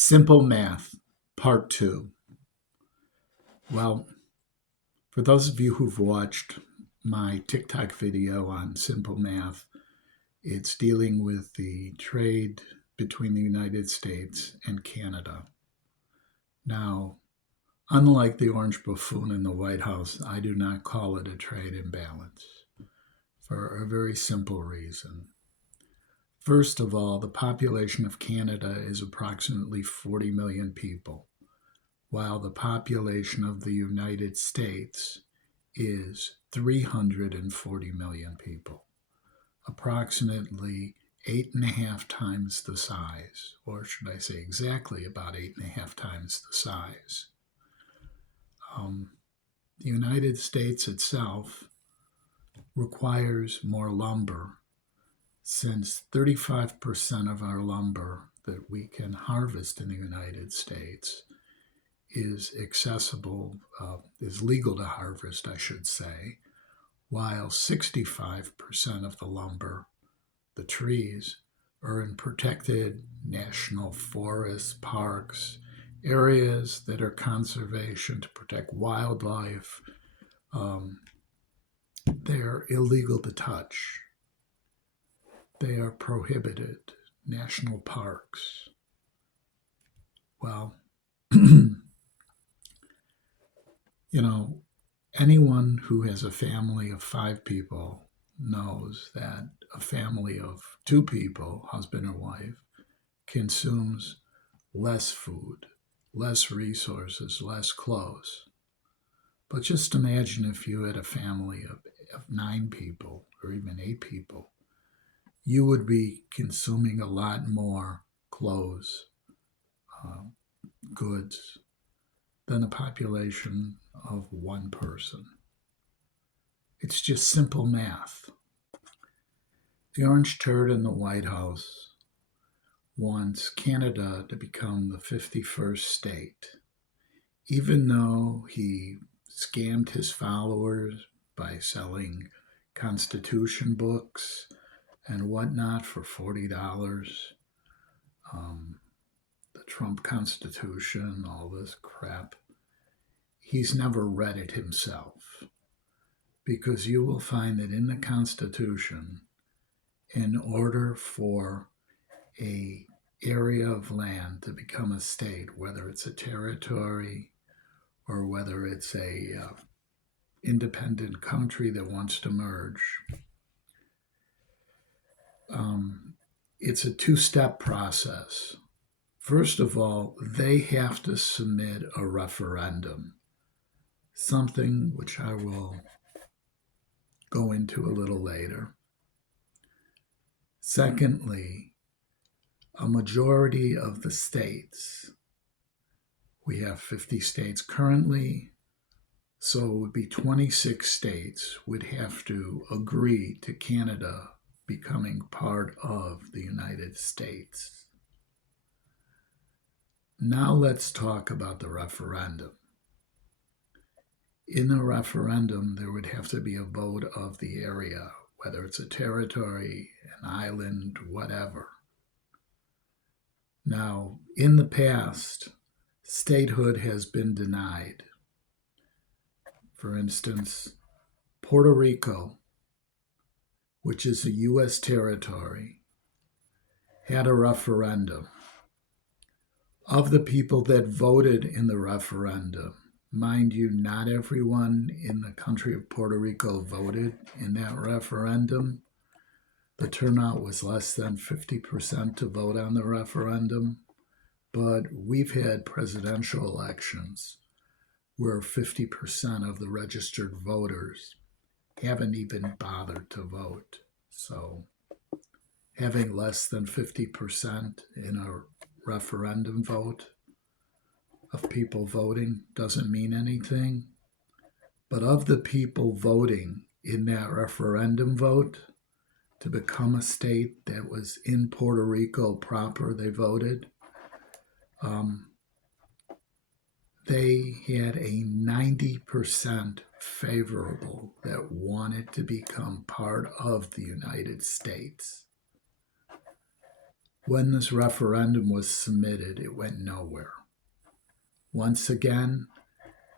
Simple Math, Part 2. Well, for those of you who've watched my TikTok video on simple math, it's dealing with the trade between the United States and Canada. Now, unlike the orange buffoon in the White House, I do not call it a trade imbalance for a very simple reason. First of all, the population of Canada is approximately 40 million people, while the population of the United States is 340 million people, approximately 8.5 times the size, or should I say exactly about 8.5 times the size. The United States itself requires more lumber, since 35% of our lumber that we can harvest in the United States is accessible, is legal to harvest, I should say, while 65% of the lumber, the trees, are in protected national forests, parks, areas that are conservation to protect wildlife. They're illegal to touch. They are prohibited national parks. Well, anyone who has a family of 5 people knows that a family of 2 people, husband or wife, consumes less food, less resources, less clothes. But just imagine if you had a family of 9 people or even 8 people, you would be consuming a lot more clothes, goods, than a population of 1 person. It's just simple math. The orange turd in the White House wants Canada to become the 51st state, even though he scammed his followers by selling Constitution books and whatnot for $40. The Trump Constitution, all this crap. He's never read it himself, because you will find that in the Constitution, in order for a area of land to become a state, whether it's a territory or whether it's a independent country that wants to merge, it's a 2-step process. First of all, they have to submit a referendum, something which I will go into a little later. Secondly, a majority of the states, we have 50 states currently, so it would be 26 states would have to agree to Canada becoming part of the United States. Now let's talk about the referendum. In a referendum, there would have to be a vote of the area, whether it's a territory, an island, whatever. Now, in the past, statehood has been denied. For instance, Puerto Rico, which is a U.S. territory, had a referendum. Of the people that voted in the referendum, mind you, not everyone in the country of Puerto Rico voted in that referendum. The turnout was less than 50% to vote on the referendum, but we've had presidential elections where 50% of the registered voters haven't even bothered to vote. So having less than 50% in a referendum vote of people voting doesn't mean anything. But of the people voting in that referendum vote to become a state that was in Puerto Rico proper, they voted, they had a 90% favorable that wanted to become part of the United States. When this referendum was submitted, it went nowhere. Once again,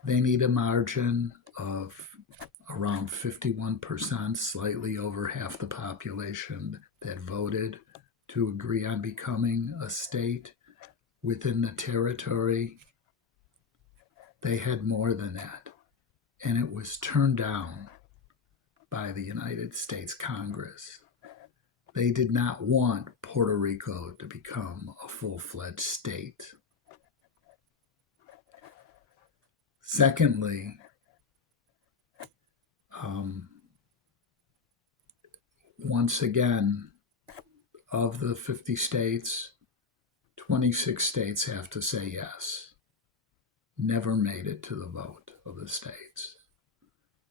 they need a margin of around 51%, slightly over half the population that voted to agree on becoming a state within the territory. They had more than that, and it was turned down by the United States Congress. They did not want Puerto Rico to become a full-fledged state. Secondly, once again, of the 50 states, 26 states have to say yes. Never made it to the vote of the states.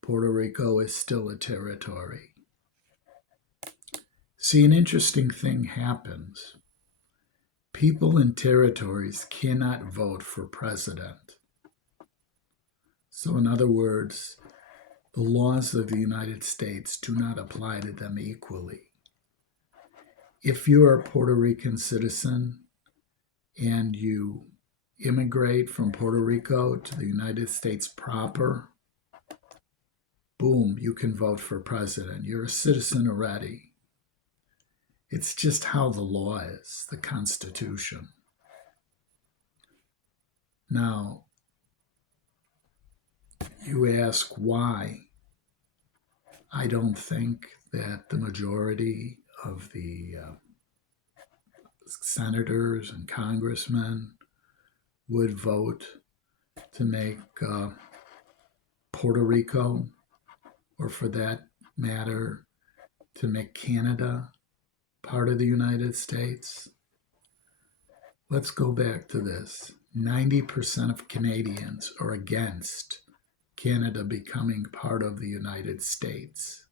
Puerto Rico is still a territory. See, an interesting thing happens. People in territories cannot vote for president. So in other words, the laws of the United States do not apply to them equally. If you are a Puerto Rican citizen and you immigrate from Puerto Rico to the United States proper, boom, you can vote for president. You're a citizen already. It's just how the law is, the Constitution. Now, you ask why. I don't think that the majority of the senators and congressmen would vote to make Puerto Rico, or for that matter, to make Canada part of the United States. Let's go back to this. 90% of Canadians are against Canada becoming part of the United States.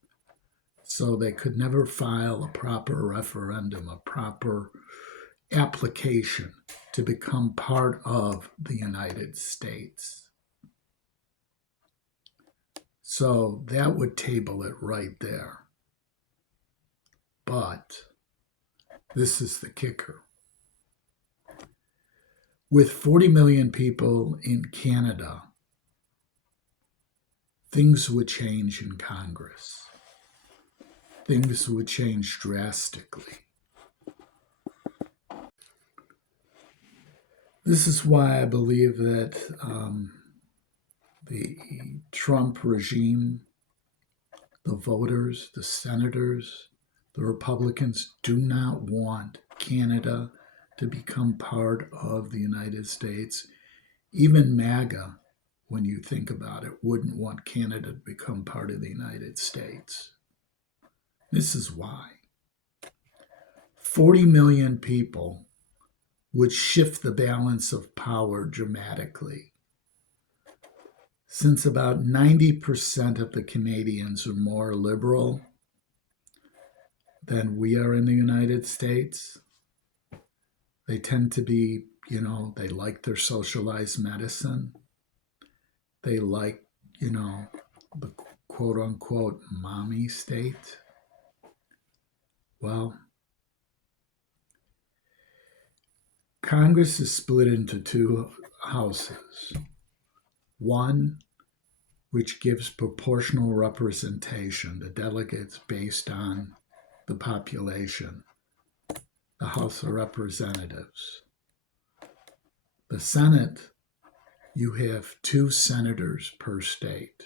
So they could never file a proper referendum, a proper application to become part of the United States. So that would table it right there. But this is the kicker. With 40 million people in Canada, things would change in Congress. Things would change drastically. This is why I believe that the Trump regime, the voters, the senators, the Republicans do not want Canada to become part of the United States. Even MAGA, when you think about it, wouldn't want Canada to become part of the United States. This is why. 40 million people would shift the balance of power dramatically. Since about 90% of the Canadians are more liberal than we are in the United States, they tend to be, they like their socialized medicine. They like, the quote unquote mommy state. Well, Congress is split into two houses. One, which gives proportional representation, the delegates based on the population, the House of Representatives. The Senate, you have 2 senators per state.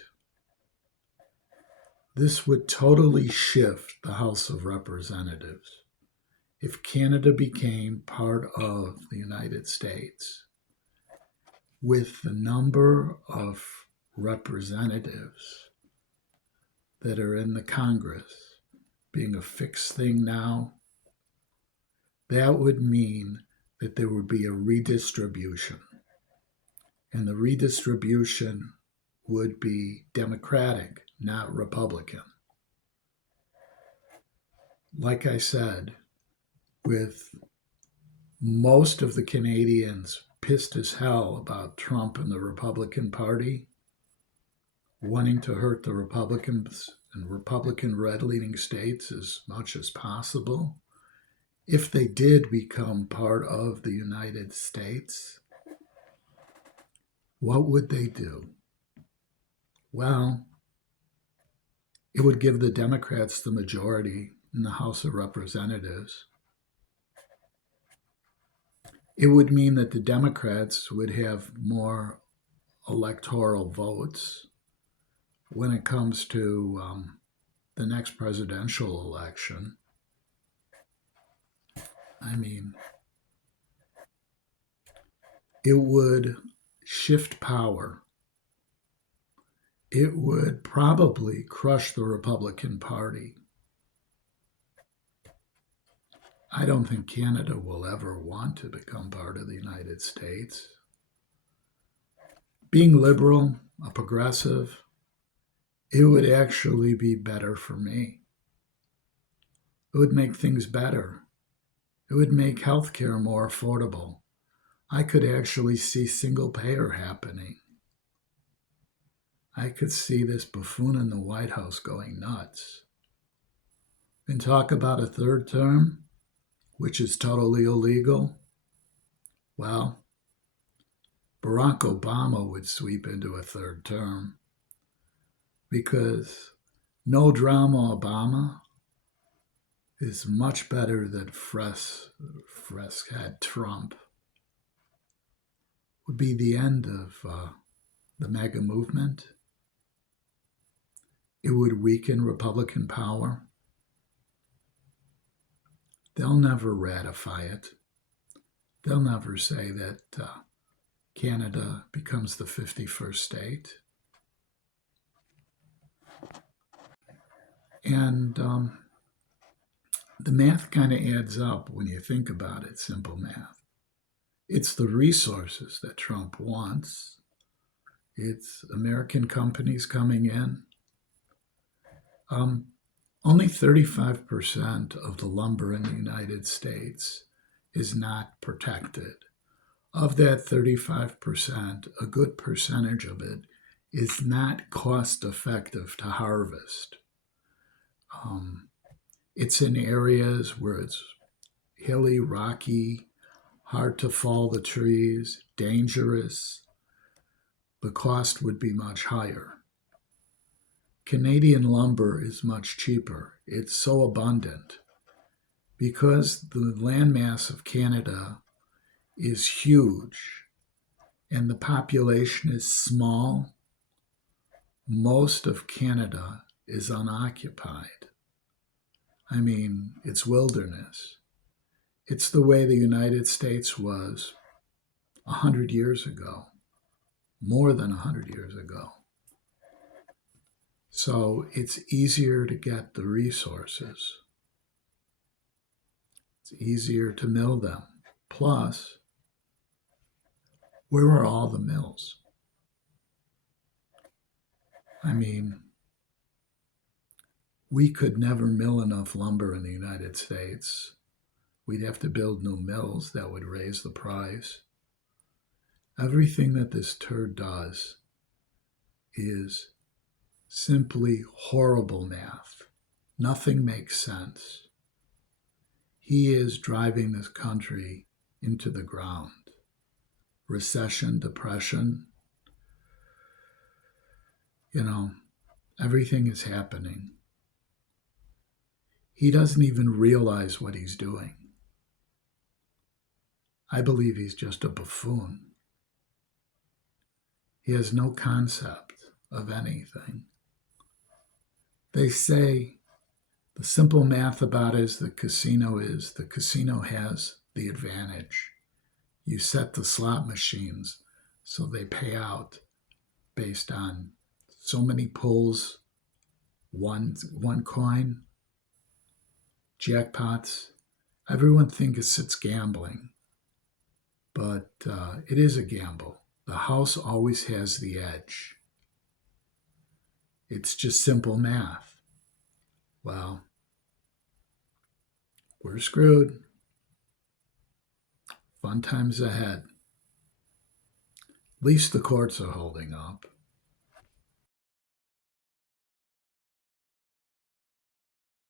This would totally shift the House of Representatives. If Canada became part of the United States, with the number of representatives that are in the Congress being a fixed thing now, that would mean that there would be a redistribution. And the redistribution would be Democratic, not Republican. Like I said, with most of the Canadians pissed as hell about Trump and the Republican Party, wanting to hurt the Republicans and Republican red-leaning states as much as possible, if they did become part of the United States, what would they do? Well, it would give the Democrats the majority in the House of Representatives. It would mean that the Democrats would have more electoral votes when it comes to the next presidential election. I mean, it would shift power. It would probably crush the Republican Party. I don't think Canada will ever want to become part of the United States. Being liberal, a progressive, it would actually be better for me. It would make things better. It would make healthcare more affordable. I could actually see single payer happening. I could see this buffoon in the White House going nuts. And talk about a third term, which is totally illegal. Well, Barack Obama would sweep into a third term because no drama Obama is much better than fresh head Trump. Would be the end of the MAGA movement. It would weaken Republican power. They'll never ratify it. They'll never say that Canada becomes the 51st state. And the math kind of adds up when you think about it, simple math. It's the resources that Trump wants. It's American companies coming in. Only 35% of the lumber in the United States is not protected. Of that 35%, a good percentage of it is not cost effective to harvest. It's in areas where it's hilly, rocky, hard to fall the trees, dangerous. The cost would be much higher. Canadian lumber is much cheaper. It's so abundant because the landmass of Canada is huge and the population is small. Most of Canada is unoccupied. I mean, it's wilderness. It's the way the United States was 100 years ago, more than 100 years ago. So it's easier to get the resources. It's easier to mill them. Plus, where are all the mills? I mean, we could never mill enough lumber in the United States. We'd have to build new mills that would raise the price. Everything that this turd does is simply horrible math. Nothing makes sense. He is driving this country into the ground. Recession, depression, everything is happening. He doesn't even realize what he's doing. I believe he's just a buffoon. He has no concept of anything. They say the simple math about it is the casino has the advantage. You set the slot machines so they pay out based on so many pulls, one coin, jackpots. Everyone thinks it's gambling, but it is a gamble. The house always has the edge. It's just simple math. Well, we're screwed. Fun times ahead. At least the courts are holding up.